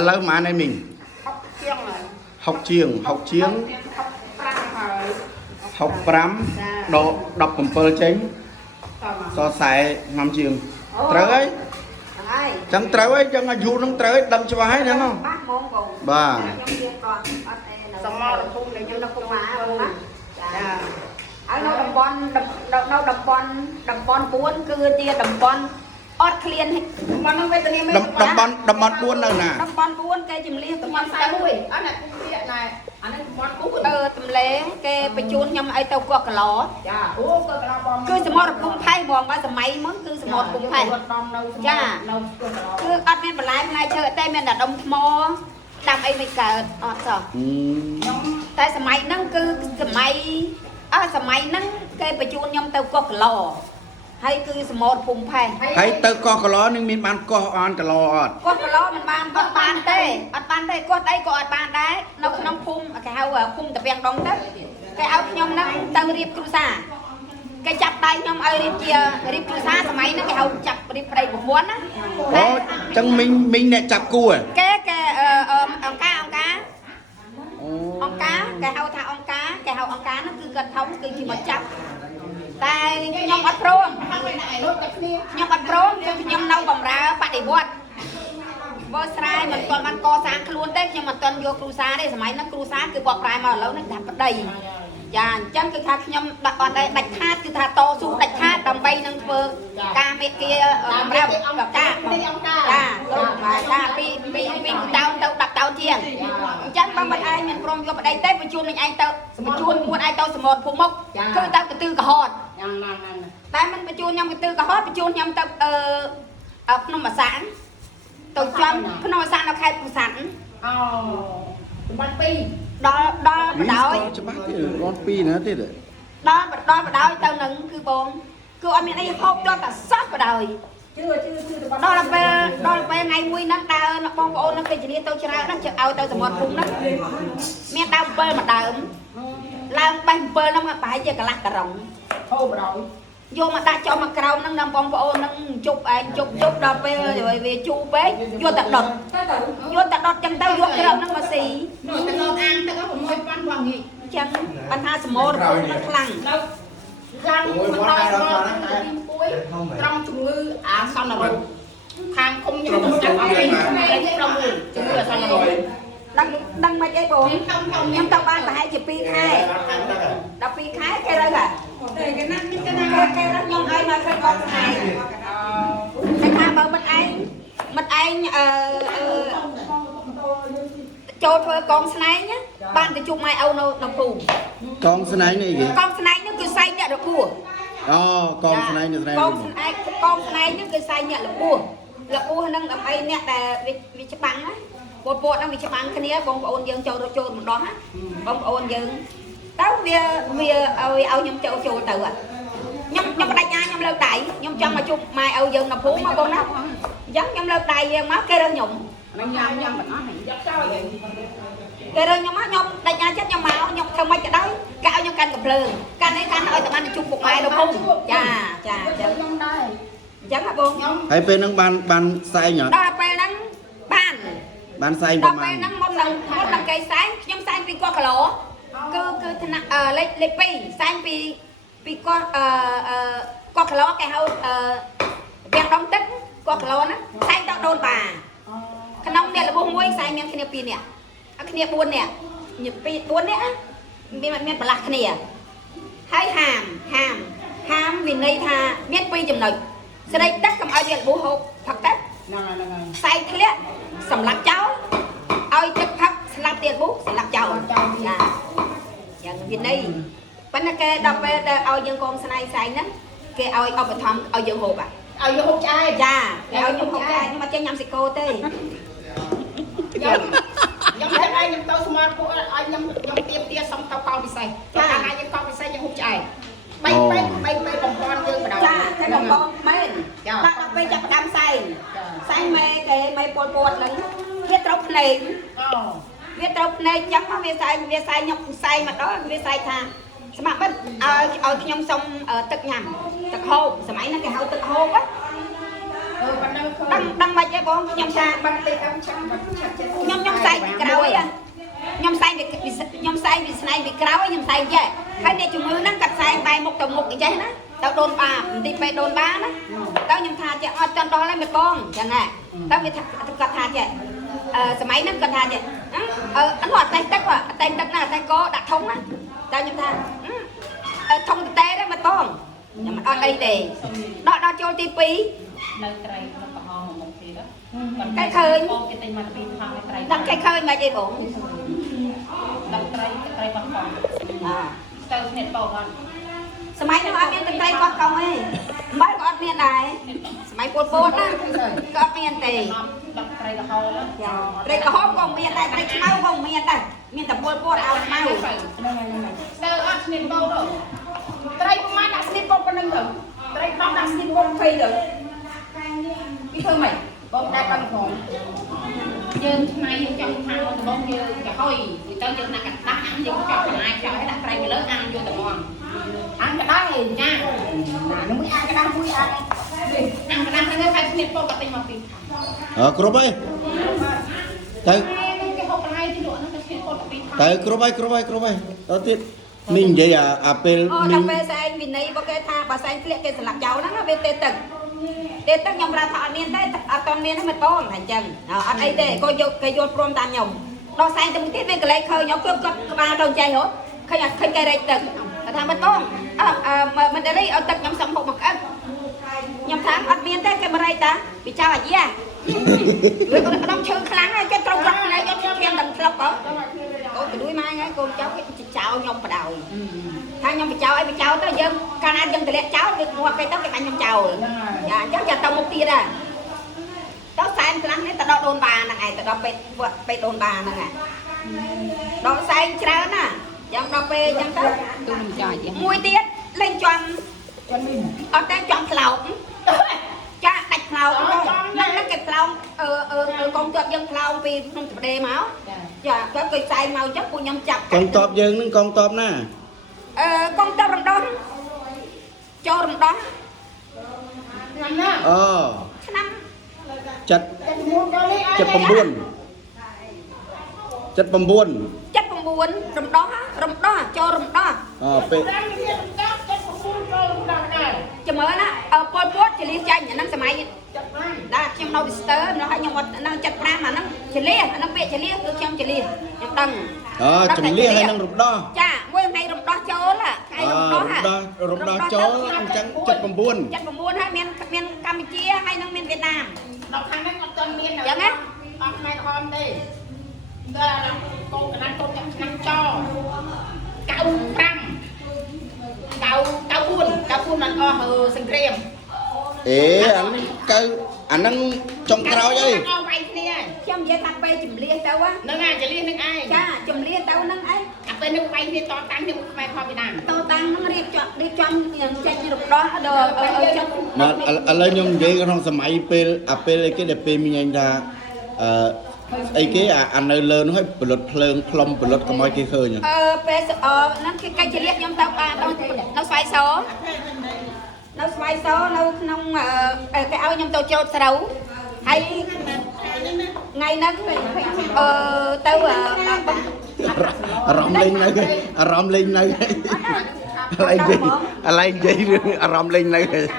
lâu mà này mình học chiêng học pram độ đọc cầm phơ chính so sánh ngắm chiêng trời ấy chẳng trời ấy chẳng là dù nó trời ấy đâm cho ai nữa không bà ở đâu đầm bon cuốn cưa tia đầm bon ót clean đâm bón buôn đâu nè đầm bon cuốn cây chìm liên tụi mình sai mùi anh này anh ấy món cũ tụm lé câyไปจูนnhâm ai tàu quạt lỏ គឺសមរភូមិថៃហ្មងបាទសម័យមុនគឺសមរភូមិថៃចាគឺអត់មានបន្លែផ្លែឈើតែមានតែដុំថ្មដាំអីមិនកើតអត់សោះតែសម័យហ្នឹងគឺសម័យហ្នឹងគេបញ្ជូនខ្ញុំទៅកោះកឡហើយគឺសមរភូមិថៃហើយទៅកោះកឡនឹងមានបានកោះអនកឡអត់កោះកឡមិនបានអត់បានទេកោះអីក៏អត់បានដែរនៅក្នុងភូមិគេហៅភូមិតាពាំងដងទៅគេឲ្យខ្ញុំហ្នឹងទៅរៀបគ្រួសារគេចាប់ដៃខ្ញុំឲ្យរៀបជារៀបគ្រួសារសម័យហ្នឹងគេហៅចាប់រៀបប្តីប្រពន្ធណាអូចឹងមីងអ្នកចាប់គូគេអង្គការគេហៅថាអង្គការហ្នឹងគឺគាត់ធំគឺជាមកចាប់តែខ្ញុំអត់ព្រមគឺខ្ញុំនៅបម្រើបដិវត្តបើស្រែមិនទាន់បានកសាងខ្លួនទេខ្ញុំមិនទាន់យកគ្រូសាទេសម័យហ្នឹងគ្រូសាគឺបកប្រែមកឥឡូវហ្នឹងថាប្តីចាអញ្ចឹងគឺថាខ្ញុំដាក់អត់ដែរដាច់ខាតគឺថាតស៊ូដាច់ខាតដើម្បីនឹងធ្វើការមេគាសម្រាប់អង្គការចាលោកថាពីតោនទៅ10តោនជាងអញ្ចឹងបើមិនឯងមានព្រមយកប្តីទេបញ្ជូននឹងឯងទៅបញ្ជូនមួយឯងទៅសមុទ្រភូមិមុខគឺទៅកន្ទឺកហតតែមិនបញ្ជូនខ្ញុំកន្ទឺកហតបញ្ជូនខ្ញុំទៅភ្នំអាសានទៅចំភ្នំអាសាននៅខេត្តពោធិ៍សាត់អូបានពីរដល់បដោយច្បាស់ទេរត់ពីរណាទៀតដល់បដោយទៅនឹងគឺបងគឺអត់មានអីហូបដល់តែសោះបដោយជឿដល់ពេលថ្ងៃមួយហ្នឹងដើរបងប្អូនហ្នឹងគេជំនាញទៅច្រើនណាស់ជើឲ្យទៅសមុទ្រភូមិហ្នឹងមានដើម7មួយដើមឡើងបេះ7ហ្នឹងប្រហែលជាកន្លះការ៉ុងហូបបដោយយកមកដាក់ចុះមកក្រោមហ្នឹងដល់បងប្អូនហ្នឹងជប់ឯងជប់ដល់ពេលវាជូរពេកយកតែដុតចឹងទៅយកក្រោមហ្នឹងមកស៊ីទៅអាងទឹក6,000បងនេះចឹងបានថាសមរភូមិហ្នឹងខ្លាំងមិនដល់ទីពួយត្រង់ជំងឺអាសន្នរោគខាងគុំខ្ញុំស្ដាប់អីក្រុមជំងឺអាសន្នរោគដឹងមិនអីបងខ្ញុំទៅបានប្រហែលជា2ខែ12ខែគេរើហើយគេណាស់គេរើខ្ញុំឲ្យមកឃើញបងថ្ងៃគេថាបើមិនឯងចូលធ្វើកងស្នែងបានទៅជួបម៉ែឪនៅភូមិកងស្នែងនេះគេកងស្នែងនោះគឺសែងអ្នករពោះអូកងស្នែងនេះកងស្នែងនោះគឺសែងអ្នករពោះហ្នឹងដើម្បីអ្នកដែលវាច្បាំងណាពលពតហ្នឹងវាច្បាំងគ្នាបងប្អូនយើងចូលម្ដងណាបងប្អូនយើងទៅវាឲ្យខ្ញុំចូលទៅខ្ញុំបដិញ្ញាខ្ញុំលើកដៃខ្ញុំចង់មកជួបម៉ែឪយើងនៅភូមិមកបងណាអញ្ចឹងខ្ញុំលើកដៃយើងមកគេរើខ្ញុំញ៉ាំទាំងអស់នេះយកចោលគេរើខ្ញុំមកខ្ញុំបដិញ្ញាចិត្តខ្ញុំមកខ្ញុំធ្វើមិនក៏ដោយគេឲ្យខ្ញុំកាន់កំភ្លើងកាន់ឲ្យតែបានជួបពុកម៉ែនៅភូមិចាខ្ញុំដែរអញ្ចឹងហ៎បងខ្ញុំហើយពេលហ្នឹងបានសែងអត់ដល់ពេលហ្នឹងបានសែងប្រហែលដល់ពេលហ្នឹងមុននឹងគេសែងខ្ញុំសែងពីកោះកឡគឺថ្នាក់លេខ2សែងពីកោះកោះកឡគេហៅវាំងដងទឹកកោះកឡណាសែងទៅដូនបាក្នុងអ្នកលបោះមួយសែងមានគ្នា2នាក់គ្នា4នាក់4នាក់មានប្រឡាស់គ្នាហើយហាមវិន័យថាមាន2ចំណុចស្រេចទឹកកុំឲ្យវាលបោះហូបផឹកទឹកសែងធ្លាក់សម្លាប់ចោលឲ្យទឹកផឹកស្លាប់ទៀតប៊ូសម្លាប់ចោលចាយ៉ាងវិន័យប៉ុន្តែគេដល់ពេលឲ្យយើងកងស្នែងសែងហ្នឹងគេឲ្យឧបត្ថម្ភឲ្យយើងហូបឲ្យយើងហូបឆ្អែតចាគេឲ្យខ្ញុំហូបឆ្អែតខ្ញុំអត់ចេះញ៉ាំស៊ីកូទេខ្ញុំតែឯងខ្ញុំទៅស្មាតពួកឲ្យខ្ញុំទៀមសុំទៅកោពិសេសតែថ្ងៃយើងកោពិសេសយើងហូបឆ្អែត3ពេលបំពន់យើងបដ ចាតែបំពន់មែនដាក់ដល់ពេលចាប់ផ្ដើមសែងមេពលពតហ្នឹងវាត្រូវភ្នែកវាត្រូវភ្នែកចឹងមកវាសែងខ្ញុំសែងមកដល់វាសែងថាស្មាក់បិទឲ្យខ្ញុំសុំទឹកញ៉ាំទឹកហូបសម័យហ្នឹងគេហៅទឹកហូប đăng mày chứ bông nhom xa nhom say bị cáo ấy nhom say bị snai bị cáo ấy nhom say chứ hay để chúng mưa nắng cắt say bay một tầm một cái trái đó tao đồn bà đi bay đồn bá đó tao nhom tha chứ ở trên đó lấy mày bông chẳng nè tao bị cắt tha chứ máy nắng cắt tha chứ anh hỏi tay tắc là tay có đặt thông á tao nhom tha thông tê đấy mà bông nhưng mà ở đây để đó cho tivi cái khơi đăng cái khơi mà chị bụng máy nó ở bên tay con công ấy mới có miền này máy bột á có miền tề đây có hốt con miền này đây máu con miền đây miền tập bột ao máu sơ ở miền bầu rồi đây cũng mai đã xin bột con nâng rồi đây nó đã xin bột phi rồi cái thơ mày bông đây con hồn dương nay dương trong thang bông dương cả hồi thì tao dương là cắt đá ăn dương chọn ai cho cái đặt đây mà lớn ăn vô tầm ngon ăn cái đó thì nha nó mới ăn cái đó mới ăn cái đó nó phải xin bột cả tình mà tìmគ្រប់ហើយទៅ cái hộp này thì lụa nó phải xin bột cả tìm ទៅគ្រប់ហើយដល់ទៀតមីងនិយាយអាពេលមី ដល់ ង ពេលស្អែកវិន័យបើគេថាបើស្អែកធ្លាក់គេស្លាប់ចោលហ្នឹងវាទេទឹកខ្ញុំប្រាប់ថាអត់មានទេអត់តមានទេមិនបងថាអញ្ចឹងអត់អីទេក៏យកគេយល់ព្រមតាមខ្ញុំដល់ស្អែកទៅទៀតវាកលែងឃើញខ្ញុំគាត់ក្បាលទៅចៃរត់ឃើញគេរែកទឹកថាមិនបងមិនទេអត់ទឹកខ្ញុំសុំហូបមកក្អឹកខ្ញុំថាអត់មានទេគេមករែកតាពីចៅអាយាវាក៏ខ្ញុំឈឺខ្លាំងហើយគេត្រូវរត់នៅយកឈាមដល់ស្លុកហ៎កូនទៅដួយម៉ែហើយកូនចៅគេចៅខ្ញុំបដ ថាខ្ញុំបចោអីបចោទៅយើងកាលណាយើងតម្លាក់ចោលវាងាប់ទៅគេបាញ់ខ្ញុំចោលចាអញ្ចឹងចាំទៅមុខទៀតដែរទៅសែនខ្លាំងនេះទៅដល់ដូនបាហ្នឹងឯងទៅដល់ពេទ្យដូនបាហ្នឹងឯងដល់សែនច្រើនណាយ៉ាងដល់ពេលអញ្ចឹងទៅទូនឹងចាយមួយទៀតលេងចំអត់តែចំខ្លោកចាដាច់ខ្លោកហ្នឹងគេខ្លោកកងទ័ពយើងខ្លោកពីក្នុងប្រទេសមកចាទៅគេផ្សាយមកអញ្ចឹងពួកខ្ញុំចាប់ កងតបយើងនឹងកងតបណា កងទ័ពរំដោះចូលរំដោះ năm đó អូ ឆ្នាំ ចិត្ត mua cho lấy ai 79 79 79រំដោះចូលរំដោះ អូពេល ចាំមើលណាពលពតចលៀសចាញ់អាហ្នឹងសម័យដែរខ្ញុំនៅ visitor នៅឲ្យខ្ញុំអត់នៅ75អាហ្នឹងចលៀសអាហ្នឹងពាក្យចលៀសគឺខ្ញុំចលៀសខ្ញុំដឹង អូចំលៀសហើយនឹងរំដោះ ចាមួយថ្ងៃរំដោះចូលថ្ងៃរំដោះ រំដោះចូលអញ្ចឹង79 79ហើយមានកម្ពុជាហើយនឹងមានវៀតណាម đọc thằng đấy còn tên miên nào Chẳng á đọc này hôm đi cô cái này cô chăm chăm cho cậu trăm cậu buôn mình hừ sừng krem អេអាហ្នឹងចុងក្រោយអី ខ្ញុំនិយាយថាពេលជំលៀសទៅ នឹងអាចលៀសនឹងឯង ចាជំលៀសទៅហ្នឹងឯង អាពេលនឹងវាយគ្នាតតាំងខ្ញុំខ្មែរខំពីណា តតាំងហ្នឹងរៀបចំចេញរំដោះដល់ចុះ បាទឥឡូវខ្ញុំនិយាយក្នុងសម័យពេលអាពេលអីគេដែលពេលមីងថាអីគេអានៅលើនោះឲ្យផលិតភ្លើងផ្លុំផលិតកុំឲ្យគេឃើញ ពេលហ្នឹងគេកាច់ចលៀសខ្ញុំទៅបាននៅស្វាយសនៅស្វាយសនៅក្នុងគេឲ្យខ្ញុំទៅច្រូតស្រូវហើយថ្ងៃហ្នឹងទៅអារម្មណ៍លេងនៅអារម្មណ៍លេងនៅឥឡូវនិយាយរឿងអារម្មណ៍លេងនៅ